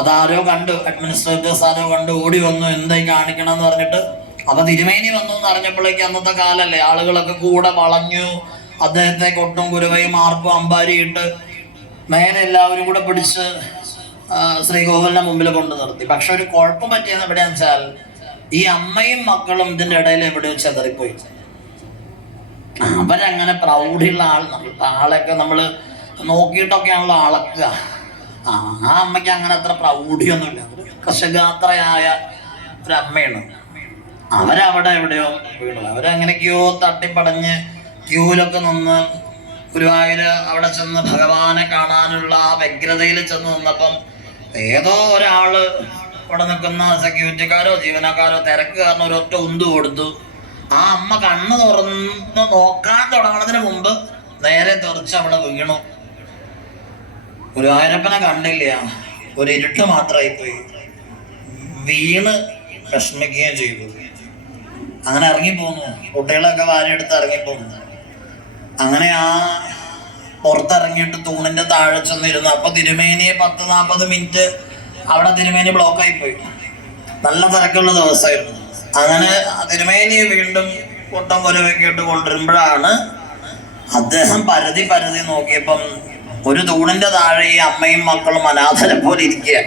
അതാരോ കണ്ടു, അഡ്മിനിസ്ട്രേറ്റേഴ്സ് ആരോ കണ്ടു, ഓടി വന്നു എന്തായി കാണിക്കണം എന്ന് പറഞ്ഞിട്ട്. അപ്പൊ തിരുമേനി വന്നു എന്ന് അറിഞ്ഞപ്പോഴേക്ക് അന്നത്തെ കാലല്ലേ, ആളുകളൊക്കെ കൂടെ വളഞ്ഞു അദ്ദേഹത്തെ കൊട്ടും കുരുവയും ആർപ്പും അമ്പാരിയിട്ട് നേരെ എല്ലാവരും കൂടെ പിടിച്ച് ശ്രീകോവിലിന്റെ മുമ്പിൽ കൊണ്ടു നിർത്തി. പക്ഷെ ഒരു കുഴപ്പം പറ്റിയെന്ന് എവിടെയാന്ന് വെച്ചാൽ ഈ അമ്മയും മക്കളും ഇതിന്റെ ഇടയിൽ എവിടെയോ ചെതറിപ്പോയി. അവരങ്ങനെ പ്രൗഢിയുള്ള ആളൊക്കെ നമ്മള് നോക്കിയിട്ടൊക്കെയാണല്ലോ അളക്കുക. ആ അമ്മയ്ക്ക് അങ്ങനെ അത്ര പ്രൗഢിയൊന്നുമില്ല. കർഷകാത്രയായ ഒരു അമ്മയാണ്. അവരവിടെ എവിടെയോ വീണു. അവരെങ്ങനെയൊക്കെയോ തട്ടിപ്പടഞ്ഞ് ക്യൂവിലൊക്കെ നിന്ന് ഗുരുവായൂര് അവിടെ ചെന്ന് ഭഗവാനെ കാണാനുള്ള ആ വ്യഗ്രതയിൽ ചെന്ന് നിന്നപ്പം ഏതോ ഒരാള് അവിടെ നിൽക്കുന്ന സെക്യൂരിറ്റിക്കാരോ ജീവനക്കാരോ തിരക്ക് കാരണം ഒരൊറ്റ ഉന്ത് കൊടുത്തു. ആ അമ്മ കണ്ണ് തുറന്ന് നോക്കാൻ തുടങ്ങുന്നതിന് മുമ്പ് നേരെ തെറിച്ച് അവിടെ വീണു. ഗുരുവായൂരപ്പനെ കണ്ടില്ല, ഒരു ഇരുട്ട് മാത്രമായി പോയി. വീണ് വിഷമിക്കുകയും ചെയ്തു. അങ്ങനെ ഇറങ്ങിപ്പോന്നു. കുട്ടികളൊക്കെ വാരിയെടുത്ത് ഇറങ്ങിപ്പോന്നു. അങ്ങനെ ആ പുറത്തിറങ്ങിയിട്ട് തൂണിന്റെ താഴെ ചെന്നിരുന്നു. അപ്പൊ തിരുമേനിയെ 10-40 മിനിറ്റ് അവിടെ തിരുമേനി ബ്ലോക്കായി പോയി. നല്ല തിരക്കുള്ള ദിവസമായിരുന്നു. അങ്ങനെ തിരുമേനിയെ വീണ്ടും കൊട്ടം കൊലവൊക്കെ ഇട്ട് കൊണ്ടുവരുമ്പോഴാണ് അദ്ദേഹം പരതി നോക്കിയപ്പം ഒരു തൂണിന്റെ താഴെ ഈ അമ്മയും മക്കളും അനാഥരെ പോലെ ഇരിക്കുക.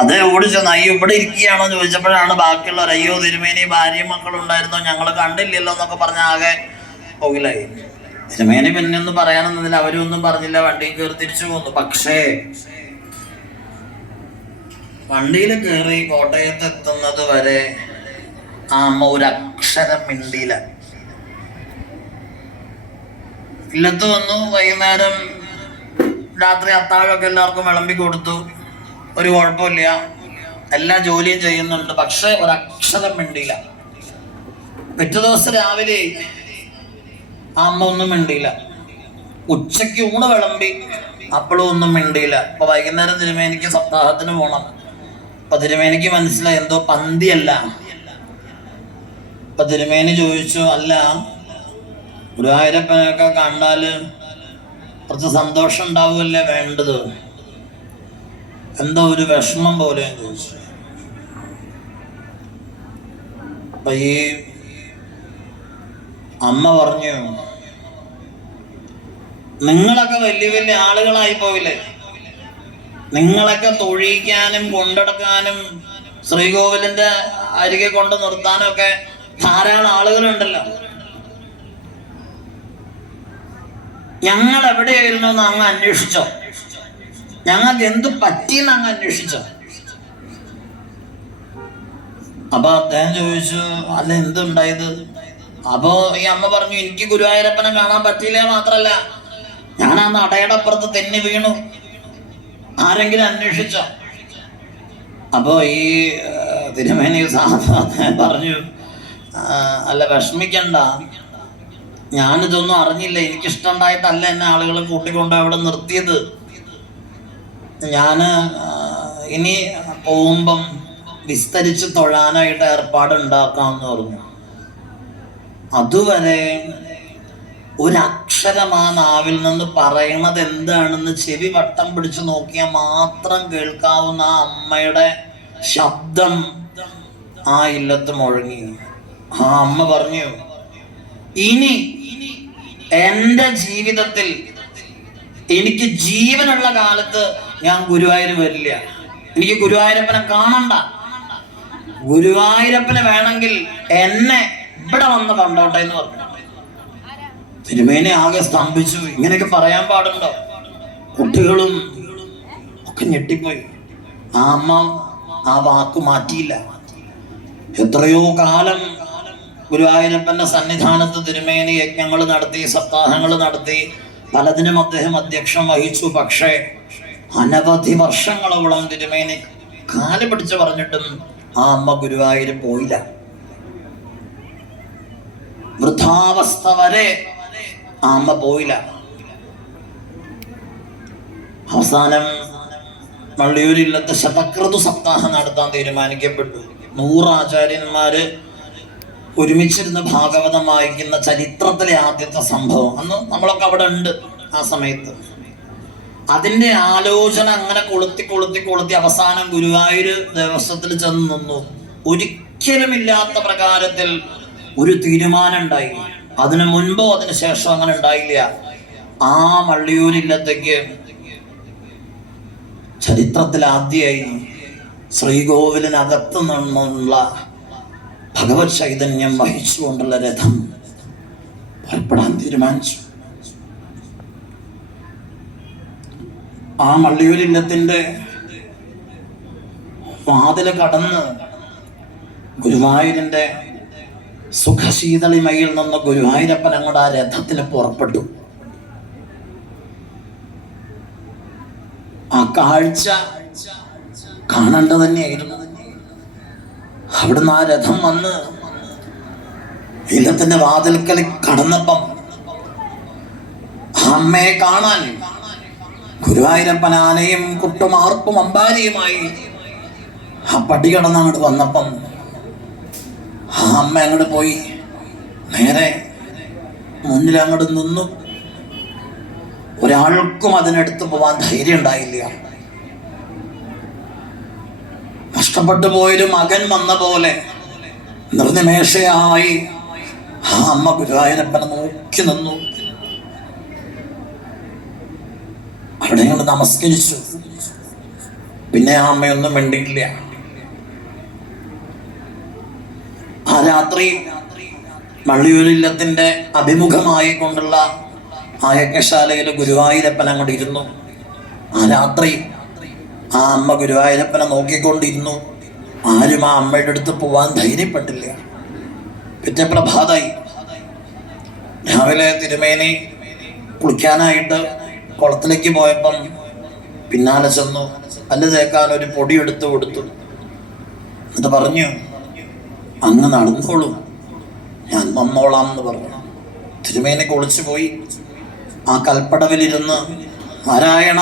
അത് ഓടിച്ചെന്ന് അയ്യോ ഇവിടെ ഇരിക്കുകയാണോ ചോദിച്ചപ്പോഴാണ് ബാക്കിയുള്ളവർ അയ്യോ തിരുമേനി ഭാര്യയും മക്കളും ഉണ്ടായിരുന്നോ ഞങ്ങൾ കണ്ടില്ലല്ലോ എന്നൊക്കെ പറഞ്ഞ ആകെ പോകില്ലായി. തിരുമേനി പിന്നെ ഒന്നും പറയാനൊന്നുമില്ല, അവരും ഒന്നും പറഞ്ഞില്ല. വണ്ടിയിൽ കയറി തിരിച്ചു പോന്നു. പക്ഷേ വണ്ടിയിൽ കയറി കോട്ടയത്ത് എത്തുന്നത് വരെ ആ അമ്മ ഒരു അക്ഷരം മിണ്ടിയില്ല. ഇല്ലത്ത് വന്നു. വൈകുന്നേരം രാത്രി അത്താഴമൊക്കെ എല്ലാവർക്കും വിളമ്പി കൊടുത്തു. ഒരു കുഴപ്പമില്ല, എല്ലാ ജോലിയും ചെയ്യുന്നുണ്ട്. പക്ഷെ ഒരക്ഷരം മിണ്ടിയില്ല. പിറ്റേ ദിവസം രാവിലെ ആ അമ്മ ഒന്നും മിണ്ടിയില്ല. ഉച്ചയ്ക്ക് ഊണ് വിളമ്പി, അപ്പോഴും ഒന്നും മിണ്ടിയില്ല. അപ്പൊ വൈകുന്നേരം തിരുമേനിക്ക് സപ്താഹത്തിന് പോകണം. അപ്പൊ തിരുമേനിക്ക് മനസ്സിലായി എന്തോ പന്തിയല്ല. അപ്പൊ തിരുമേനി ചോദിച്ചു, അല്ല ഗുരുവായൂരപ്പനൊക്കെ കണ്ടാല് കുറച്ച് സന്തോഷം ഉണ്ടാവുമല്ലേ വേണ്ടത്, എന്തോ ഒരു വിഷമം പോലെ ചോദിച്ചു. അപ്പൊ ഈ അമ്മ പറഞ്ഞു, നിങ്ങളൊക്കെ വലിയ വലിയ ആളുകളായി പോയില്ലേ, നിങ്ങളൊക്കെ തൊഴിക്കാനും കൊണ്ടെടുക്കാനും ശ്രീകോവിലിന്റെ അരികെ കൊണ്ട് നിർത്താനും ഒക്കെ ധാരാളം ആളുകളുണ്ടല്ലോ. ഞങ്ങൾ എവിടെയായിരുന്നു എന്ന് അങ്ങ് അന്വേഷിച്ചോ? ഞങ്ങൾക്ക് എന്ത് പറ്റിയെന്ന് അങ്ങ് അന്വേഷിച്ചോ? അപ്പൊ അദ്ദേഹം ചോദിച്ചു, അല്ല എന്തുണ്ടായത്? അപ്പോ ഈ അമ്മ പറഞ്ഞു, എനിക്ക് ഗുരുവായൂരപ്പനെ കാണാൻ പറ്റിയില്ല, മാത്രല്ല ഞാൻ ആ നടയുടെ അപ്പുറത്ത് തെന്നി വീണു. ആരെങ്കിലും അന്വേഷിച്ചോ? അപ്പോ ഈ തിരുമേനി പറഞ്ഞു, അല്ല വിഷമിക്കണ്ട, ഞാനിതൊന്നും അറിഞ്ഞില്ല, എനിക്കിഷ്ടമുണ്ടായിട്ടല്ല എന്നെ ആളുകൾ കൂട്ടിക്കൊണ്ട് അവിടെ നിർത്തിയത്. ഞാന് ഇനി പോകുമ്പം വിസ്തരിച്ച് തൊഴാനായിട്ട് ഏർപ്പാട് ഉണ്ടാക്കാമെന്ന് പറഞ്ഞു. അതുവരെ ഒരക്ഷരം ആ നാവിൽ നിന്ന് പറയണത് എന്താണെന്ന് ചെവി വട്ടം പിടിച്ച് നോക്കിയാൽ മാത്രം കേൾക്കാവുന്ന ആ അമ്മയുടെ ശബ്ദം ആ ഇല്ലത്ത് മുഴങ്ങി. ആ അമ്മ പറഞ്ഞു, ഇനി എൻ്റെ ജീവിതത്തിൽ എനിക്ക് ജീവനുള്ള കാലത്ത് ഞാൻ ഗുരുവായൂർ വരില്ല. എനിക്ക് ഗുരുവായൂരപ്പനെ കാണണ്ട. ഗുരുവായൂരപ്പനെ വേണമെങ്കിൽ എന്നെ ഇവിടെ വന്ന് കണ്ടോട്ടെ എന്ന് പറഞ്ഞു. തിരുമേനി ആകെ സ്തംഭിച്ചു. ഇങ്ങനെയൊക്കെ പറയാൻ പാടുണ്ടോ? കുട്ടികളും ഒക്കെ ഞെട്ടിപ്പോയി. ആ അമ്മ ആ വാക്ക് മാറ്റിയില്ല. എത്രയോ കാലം ഗുരുവായൂരപ്പന്റെ സന്നിധാനത്ത് തിരുമേനി യജ്ഞങ്ങൾ നടത്തി, സപ്താഹങ്ങൾ നടത്തി, പലതിനും അദ്ദേഹം അധ്യക്ഷം വഹിച്ചു. പക്ഷേ അനവധി വർഷങ്ങളോളം തിരുമേനി കാല് പിടിച്ച് പറഞ്ഞിട്ടും ആ അമ്മ ഗുരുവായൂർ പോയില്ല. വൃദ്ധാവസ്ഥ വരെ ആ അമ്മ പോയില്ല. അവസാനം വള്ളിയൂരില്ലത്ത് ശതക്രതു സപ്താഹം നടത്താൻ തീരുമാനിക്കപ്പെട്ടു. 100 ആചാര്യന്മാര് ഒരുമിച്ചിരുന്ന് ഭാഗവതം വായിക്കുന്ന ചരിത്രത്തിലെ ആദ്യത്തെ സംഭവം. അന്ന് നമ്മളൊക്കെ അവിടെ ഉണ്ട് ആ സമയത്ത്. അതിന്റെ ആലോചന അങ്ങനെ കൊളുത്തി അവസാനം ഗുരുവായൂർ ദേവസ്വത്തിൽ ചെന്ന് നിന്നു. ഒരിക്കലും ഇല്ലാത്ത പ്രകാരത്തിൽ ഒരു തീരുമാനം ഉണ്ടായി. അതിനു മുൻപോ അതിനു ശേഷം അങ്ങനെ ഉണ്ടായില്ല. ആ വള്ളിയൂരില്ലത്തേക്ക് ചരിത്രത്തിൽ ആദ്യമായി ശ്രീകോവിലിനകത്ത് നിന്നുള്ള ഭഗവത് ചൈതന്യം വഹിച്ചുകൊണ്ടുള്ള രഥം പുറപ്പെടാൻ തീരുമാനിച്ചു. ആ വള്ളിയൂരില്ലത്തിന്റെ വാതില് കടന്ന് ഗുരുവായൂരിന്റെ സുഖശീതളിമയിൽ നിന്ന് ഗുരുവായൂരപ്പൻ അങ്ങോട്ട് ആ രഥത്തിൽ പുറപ്പെട്ടു. ആ കാഴ്ച കാണേണ്ടത് തന്നെയായിരുന്നു. അവിടുന്ന് ആ രഥം വന്ന് ഇല്ലത്തിന്റെ വാതിൽക്കൽ കടന്നപ്പം അമ്മയെ കാണാൻ ഗുരുവായൂരപ്പൻ ആനയും കുട്ടുമാർപ്പും അമ്പാരിയുമായി ആ പടി കടന്നങ്ങോട്ട് വന്നപ്പം ആ അമ്മ അങ്ങോട്ട് പോയി നേരെ മുന്നിൽ അങ്ങോട്ട് നിന്നു. ഒരാൾക്കും അതിനടുത്ത് പോവാൻ ധൈര്യം ഉണ്ടായില്ല. നഷ്ടപ്പെട്ടു പോയൊരു മകൻ വന്ന പോലെ നിർനിമേഷയായി ആ അമ്മ ഗുരുവായൂരപ്പനെ നോക്കി നിന്നു. അവിടെ ഞങ്ങൾ നമസ്കരിച്ചു. പിന്നെ ആ അമ്മയൊന്നും മിണ്ടിയില്ല. ആ രാത്രി വള്ളിയൂരില്ലത്തിന്റെ അഭിമുഖമായി കൊണ്ടുള്ള ആ യജ്ഞശാലയിൽ ഗുരുവായൂരപ്പൻ അങ്ങോട്ട് ഇരുന്നു. ആ രാത്രി ആ അമ്മ ഗുരുവായൂരപ്പനെ നോക്കിക്കൊണ്ടിരുന്നു. ആരും ആ അമ്മയുടെ അടുത്ത് പോവാൻ ധൈര്യപ്പെട്ടില്ല. പിറ്റേ പ്രഭാതായി. രാവിലെ തിരുമേനി കുളിക്കാനായിട്ട് കുളത്തിലേക്ക് പോയപ്പം പിന്നാലെ ചെന്നു പല്ല് തേക്കാൻ ഒരു പൊടി എടുത്തു കൊടുത്തു. എന്നിട്ട് പറഞ്ഞു, അങ്ങ് നടന്നോളൂ, ഞാൻ വന്നോളാം എന്ന് പറഞ്ഞു. തിരുമേനി കുളിച്ചു പോയി. ആ കൽപ്പടവിലിരുന്ന് നാരായണ